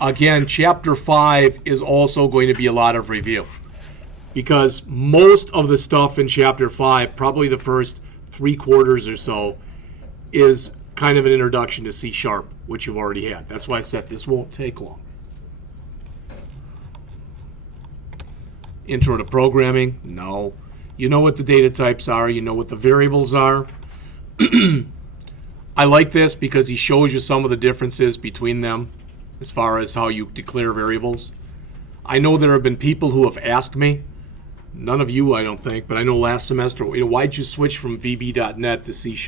Again, Chapter 5 is also going to be a lot of review, because most of the stuff in Chapter 5, probably the first 3/4 or so, is kind of an introduction to C#, which you've already had. That's why I said this won't take long. Intro to programming? No. You know what the data types are. You know what the variables are. I like this because he shows you some of the differences between them as far as how you declare variables. I know there have been people who have asked me, none of you I don't think, but I know last semester, why'd you switch from VB.NET to C#?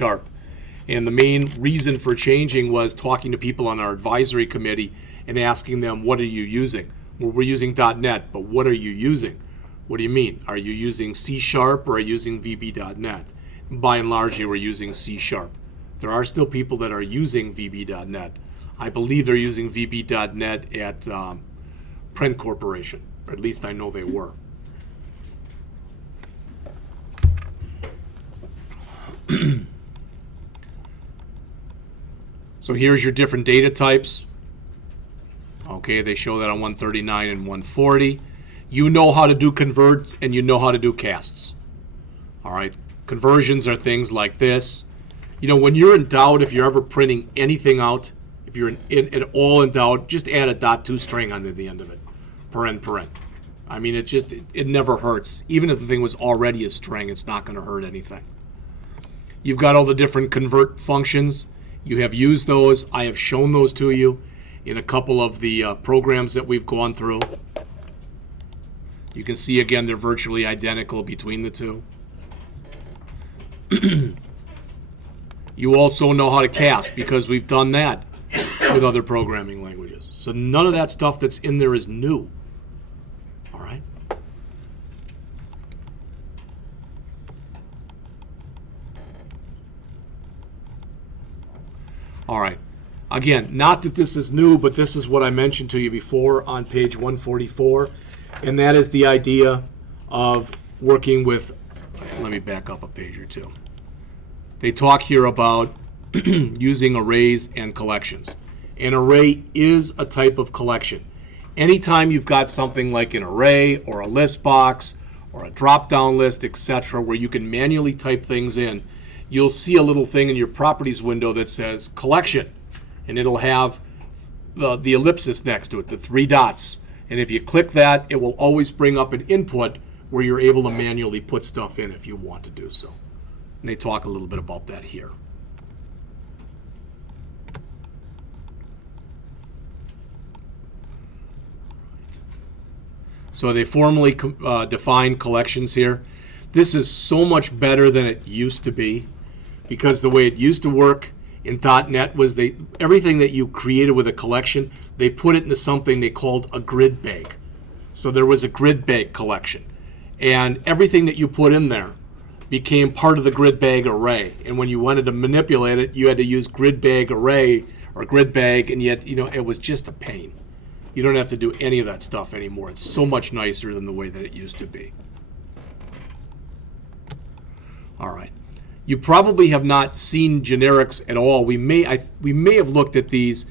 And the main reason for changing was talking to people on our advisory committee and asking them, what are you using? Well, we're using .NET, but what are you using? What do you mean? Are you using C# or are you using VB.NET? By and large, we're using C#. There are still people that are using VB.NET. I believe they're using VB.NET at Print Corporation, or at least I know they were. So here's your different data types. Okay, they show that on 139 and 140. You know how to do converts and you know how to do casts. All right, conversions are things like this. You know, when you're in doubt, if you're ever printing anything out, if you're at all in doubt, just add a .2 string onto the end of it, paren. I mean, it never hurts. Even if the thing was already a string, it's not going to hurt anything. You've got all the different convert functions. You have used those. I have shown those to you in a couple of the programs that we've gone through. You can see, again, they're virtually identical between the two. You also know how to cast because we've done that with other programming languages. So none of that stuff that's in there is new. All right? All right. Again, not that this is new, but this is what I mentioned to you before on page 144, and that is the idea of working with, let me back up a page or two. They talk here about using arrays and collections. An array is a type of collection. Anytime you've got something like an array or a list box or a drop-down list, etc., where you can manually type things in, you'll see a little thing in your properties window that says collection, and it'll have the ellipsis next to it, the 3 dots. And if you click that, it will always bring up an input where you're able to manually put stuff in if you want to do so. And they talk a little bit about that here. So they formally define collections here. This is so much better than it used to be, because the way it used to work in .NET was everything that you created with a collection, they put it into something they called a grid bag. So there was a grid bag collection, and everything that you put in there became part of the grid bag array. And when you wanted to manipulate it, you had to use grid bag array or grid bag, and yet, it was just a pain. You don't have to do any of that stuff anymore. It's so much nicer than the way that it used to be. All right. You probably have not seen generics at all. We may have looked at these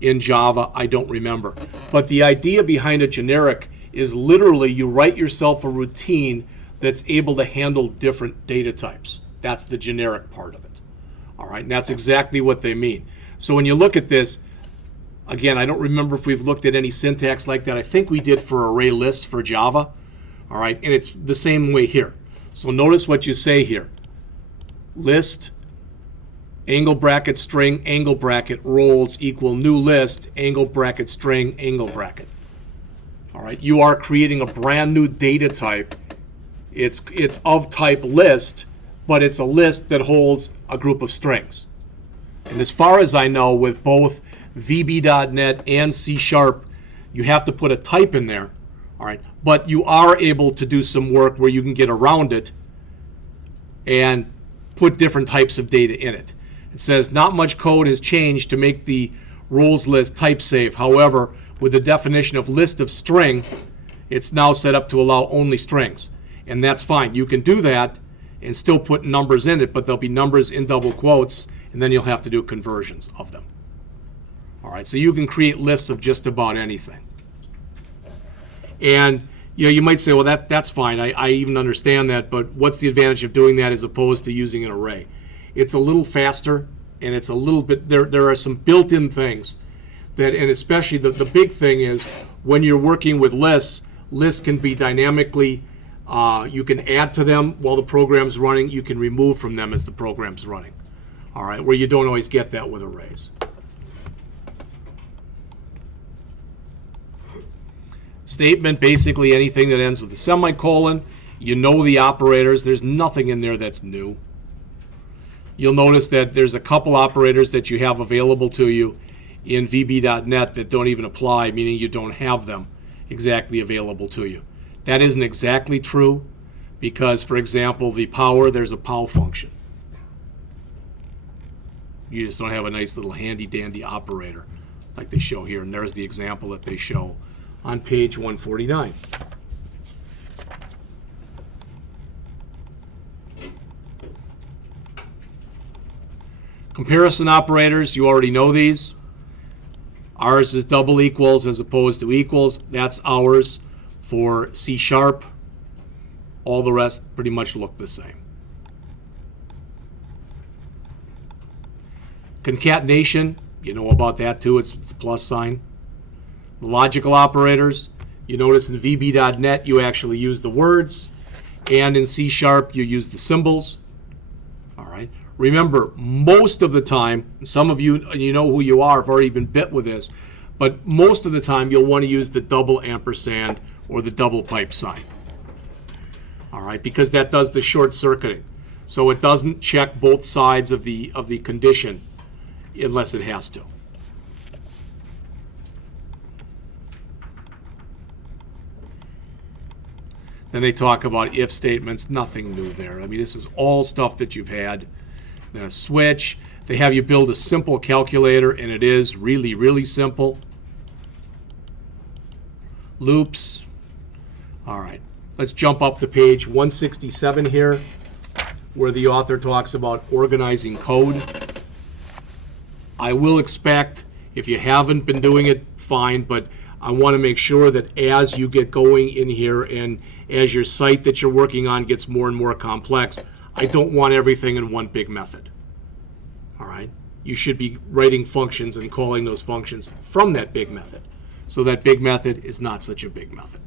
in Java. I don't remember. But the idea behind a generic is literally you write yourself a routine that's able to handle different data types. That's the generic part of it. All right, and that's exactly what they mean. So when you look at this, again, I don't remember if we've looked at any syntax like that. I think we did for array lists for Java. All right, and it's the same way here. So notice what you say here. List, angle bracket, string, angle bracket, roles equal new list, angle bracket, string, angle bracket. All right, you are creating a brand new data type. It's of type list, but it's a list that holds a group of strings. And as far as I know, with both VB.NET and C#, you have to put a type in there. All right, but you are able to do some work where you can get around it and put different types of data in it. It says not much code has changed to make the roles list type safe. However, with the definition of list of string, it's now set up to allow only strings. And that's fine. You can do that and still put numbers in it, but there'll be numbers in double quotes, and then you'll have to do conversions of them. All right, so you can create lists of just about anything. And you might say, well, that's fine. I even understand that, but what's the advantage of doing that as opposed to using an array? It's a little faster, and it's a little bit, there are some built-in things that, and especially the big thing is when you're working with lists can be dynamically, you can add to them while the program's running, you can remove from them as the program's running. All right, where you don't always get that with arrays. Statement, basically anything that ends with a semicolon. You know the operators. There's nothing in there that's new. You'll notice that there's a couple operators that you have available to you in VB.NET that don't even apply, meaning you don't have them exactly available to you. That isn't exactly true because, for example, the power, there's a POW function. You just don't have a nice little handy-dandy operator like they show here, and there's the example that they show on page 149. Comparison operators, you already know these. Ours is double equals as opposed to equals. That's ours for C#. All the rest pretty much look the same. Concatenation, you know about that too. It's the plus sign. The logical operators, you notice in VB.NET you actually use the words, and in C# you use the symbols. All right. Remember, most of the time, some of you, and you know who you are, have already been bit with this, but most of the time you'll want to use the double ampersand or the double pipe sign. All right, because that does the short circuiting. So it doesn't check both sides of the condition unless it has to. Then they talk about if statements, nothing new there. I mean, this is all stuff that you've had. Then a switch. They have you build a simple calculator, and it is really, really simple. Loops. All right. Let's jump up to page 167 here, where the author talks about organizing code. I will expect, if you haven't been doing it, fine, but I want to make sure that as you get going in here and as your site that you're working on gets more and more complex, I don't want everything in one big method. All right? You should be writing functions and calling those functions from that big method. So that big method is not such a big method.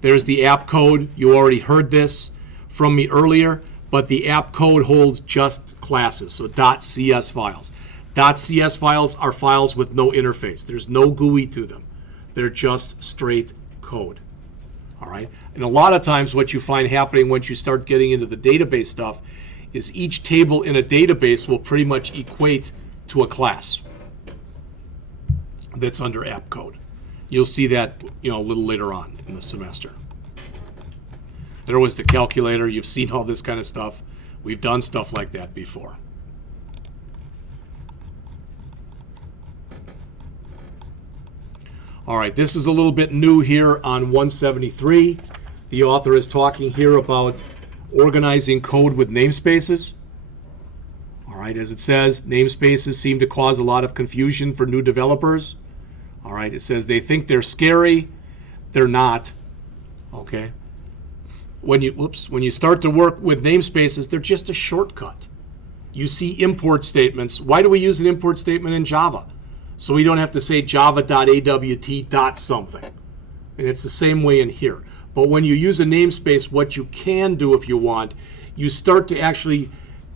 There's the app code. You already heard this from me earlier, but the app code holds just classes, so .cs files. .cs files are files with no interface. There's no GUI to them. They're just straight code. All right? And a lot of times what you find happening once you start getting into the database stuff is each table in a database will pretty much equate to a class that's under app code. You'll see that, a little later on in the semester. There was the calculator. You've seen all this kind of stuff. We've done stuff like that before. All right, this is a little bit new here on 173. The author is talking here about organizing code with namespaces. All right, as it says, namespaces seem to cause a lot of confusion for new developers. All right, it says they think they're scary. They're not. Okay. When you start to work with namespaces, they're just a shortcut. You see import statements. Why do we use an import statement in Java? So we don't have to say java.awt.something. And it's the same way in here. But when you use a namespace, what you can do if you want, you start to actually,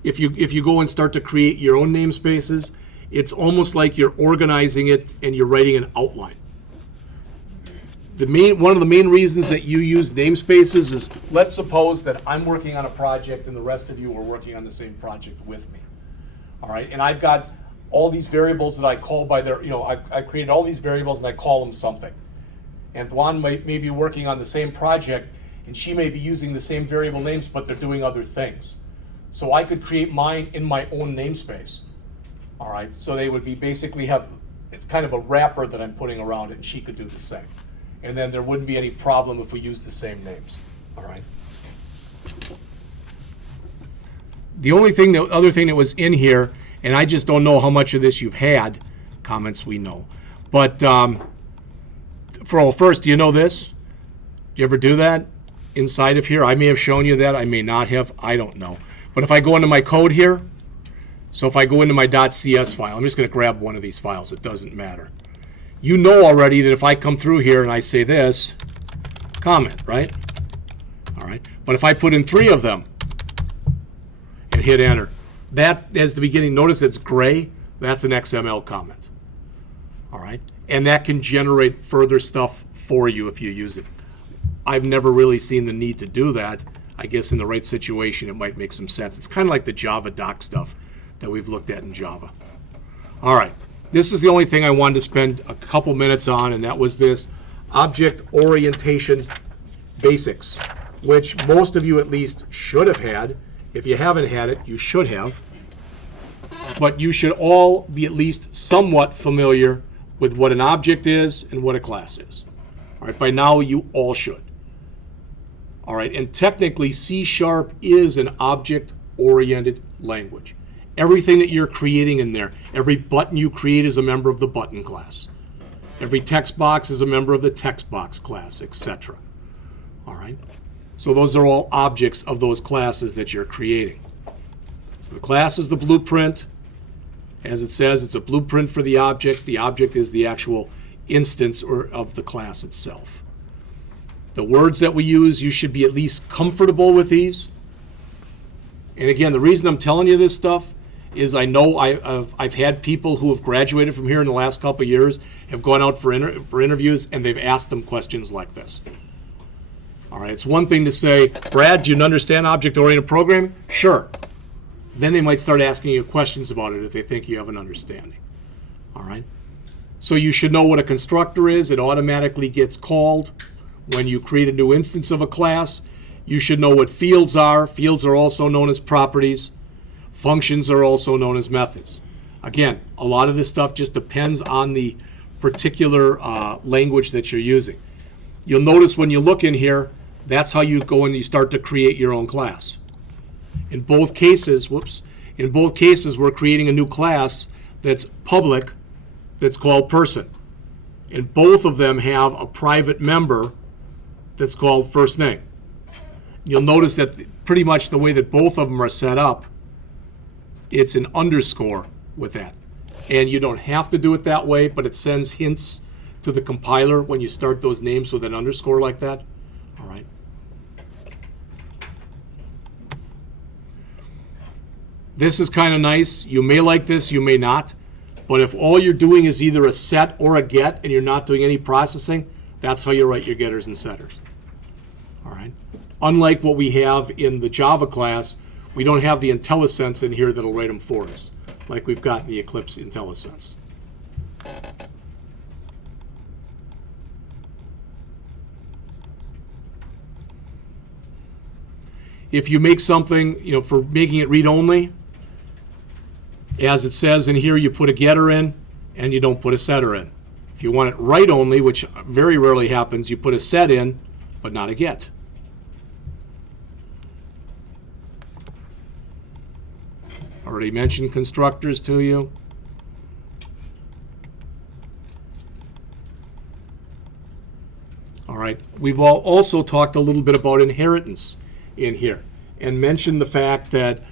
if you go and start to create your own namespaces, it's almost like you're organizing it and you're writing an outline. One of the main reasons that you use namespaces is, let's suppose that I'm working on a project and the rest of you are working on the same project with me. All right, and I've got all these variables that I call by their, I've created all these variables and I call them something. And Juan may be working on the same project and she may be using the same variable names, but they're doing other things. So I could create mine in my own namespace. All right, so they would be basically it's kind of a wrapper that I'm putting around it, and she could do the same. And then there wouldn't be any problem if we used the same names. All right. The other thing that was in here, and I just don't know how much of this you've had, comments we know. But first, do you know this? Do you ever do that inside of here? I may have shown you that. I may not have. I don't know. But if I go into my code here, so if I go into my .cs file, I'm just going to grab one of these files. It doesn't matter. You know already that if I come through here and I say this, comment, right? All right. But if I put in 3 of them and hit enter, that as the beginning, notice it's gray. That's an XML comment. All right. And that can generate further stuff for you if you use it. I've never really seen the need to do that. I guess in the right situation, it might make some sense. It's kind of like the Java doc stuff that we've looked at in Java. All right. This is the only thing I wanted to spend a couple minutes on, and that was this object orientation basics, which most of you at least should have had. If you haven't had it, you should have. But you should all be at least somewhat familiar with what an object is and what a class is. All right, by now you all should. All right, and technically C# is an object-oriented language. Everything that you're creating in there, every button you create is a member of the button class. Every text box is a member of the text box class, etc. All right, so those are all objects of those classes that you're creating. So the class is the blueprint. As it says, it's a blueprint for the object. The object is the actual instance of the class itself. The words that we use, you should be at least comfortable with these. And again, the reason I'm telling you this stuff is I know I've had people who have graduated from here in the last couple of years, have gone out for interviews, and they've asked them questions like this. All right, it's one thing to say, Brad, do you understand object-oriented programming? Sure. Then they might start asking you questions about it if they think you have an understanding. All right? So you should know what a constructor is. It automatically gets called when you create a new instance of a class. You should know what fields are. Fields are also known as properties. Functions are also known as methods. Again, a lot of this stuff just depends on the particular language that you're using. You'll notice when you look in here, that's how you go and you start to create your own class. In both cases, we're creating a new class that's public, that's called person. And both of them have a private member that's called first name. You'll notice that pretty much the way that both of them are set up, it's an underscore with that. And you don't have to do it that way, but it sends hints to the compiler when you start those names with an underscore like that. All right. This is kind of nice. You may like this, you may not. But if all you're doing is either a set or a get and you're not doing any processing, that's how you write your getters and setters. All right. Unlike what we have in the Java class, we don't have the IntelliSense in here that'll write them for us, like we've got in the Eclipse IntelliSense. If you make something, for making it read-only, as it says in here, you put a getter in and you don't put a setter in. If you want it write-only, which very rarely happens, you put a set in, but not a get. Already mentioned constructors to you. All right, we've also talked a little bit about inheritance in here and mentioned the fact that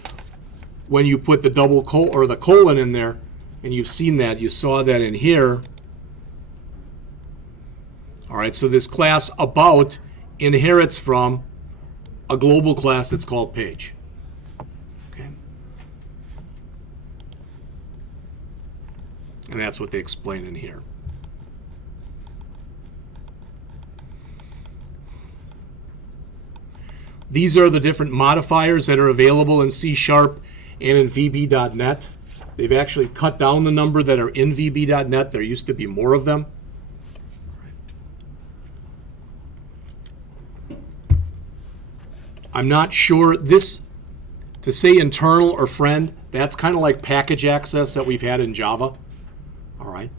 when you put the double or the colon in there, and you've seen that, you saw that in here. All right, so this class about inherits from a global class that's called page. Okay. And that's what they explain in here. These are the different modifiers that are available in C# and in VB.NET. They've actually cut down the number that are in VB.NET. There used to be more of them. I'm not sure. This, to say internal or friend, that's kind of like package access that we've had in Java. All right.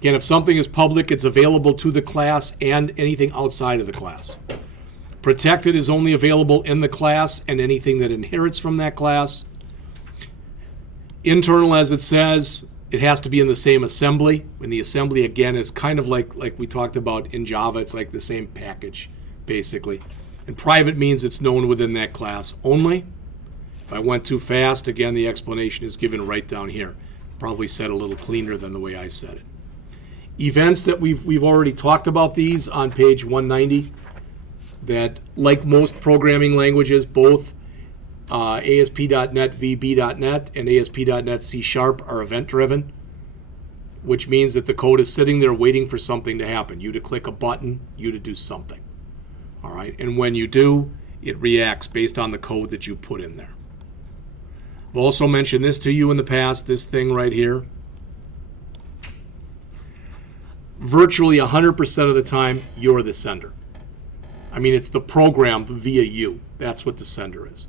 Again, if something is public, it's available to the class and anything outside of the class. Protected is only available in the class and anything that inherits from that class. Internal, as it says, it has to be in the same assembly. And the assembly, again, is kind of like we talked about in Java. It's like the same package, basically. And private means it's known within that class only. If I went too fast, again, the explanation is given right down here. Probably said a little cleaner than the way I said it. Events that we've already talked about these on page 190, that like most programming languages, both ASP.NET VB.NET and ASP.NET C# are event-driven, which means that the code is sitting there waiting for something to happen. You to click a button, you to do something. All right, and when you do, it reacts based on the code that you put in there. I've also mentioned this to you in the past, this thing right here. Virtually 100% of the time, you're the sender. I mean, it's the program via you. That's what the sender is.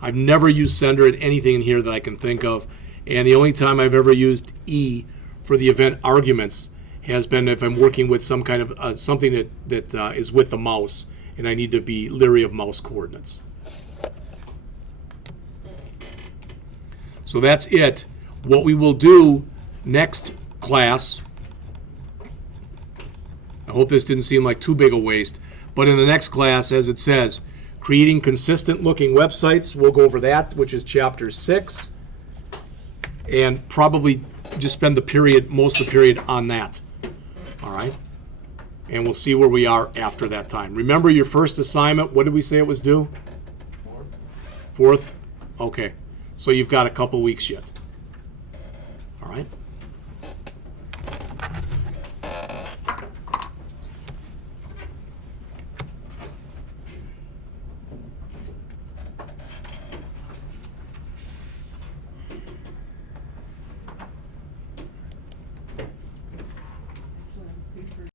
I've never used sender in anything in here that I can think of, and the only time I've ever used E for the event arguments has been if I'm working with some kind of something that is with the mouse, and I need to be leery of mouse coordinates. So that's it. What we will do next class, I hope this didn't seem like too big a waste, but in the next class, as it says, creating consistent looking websites, we'll go over that, which is chapter 6, and probably just spend most of the period on that. All right? And we'll see where we are after that time. Remember your first assignment, what did we say it was due? 4th? Okay. So you've got a couple weeks yet. All right?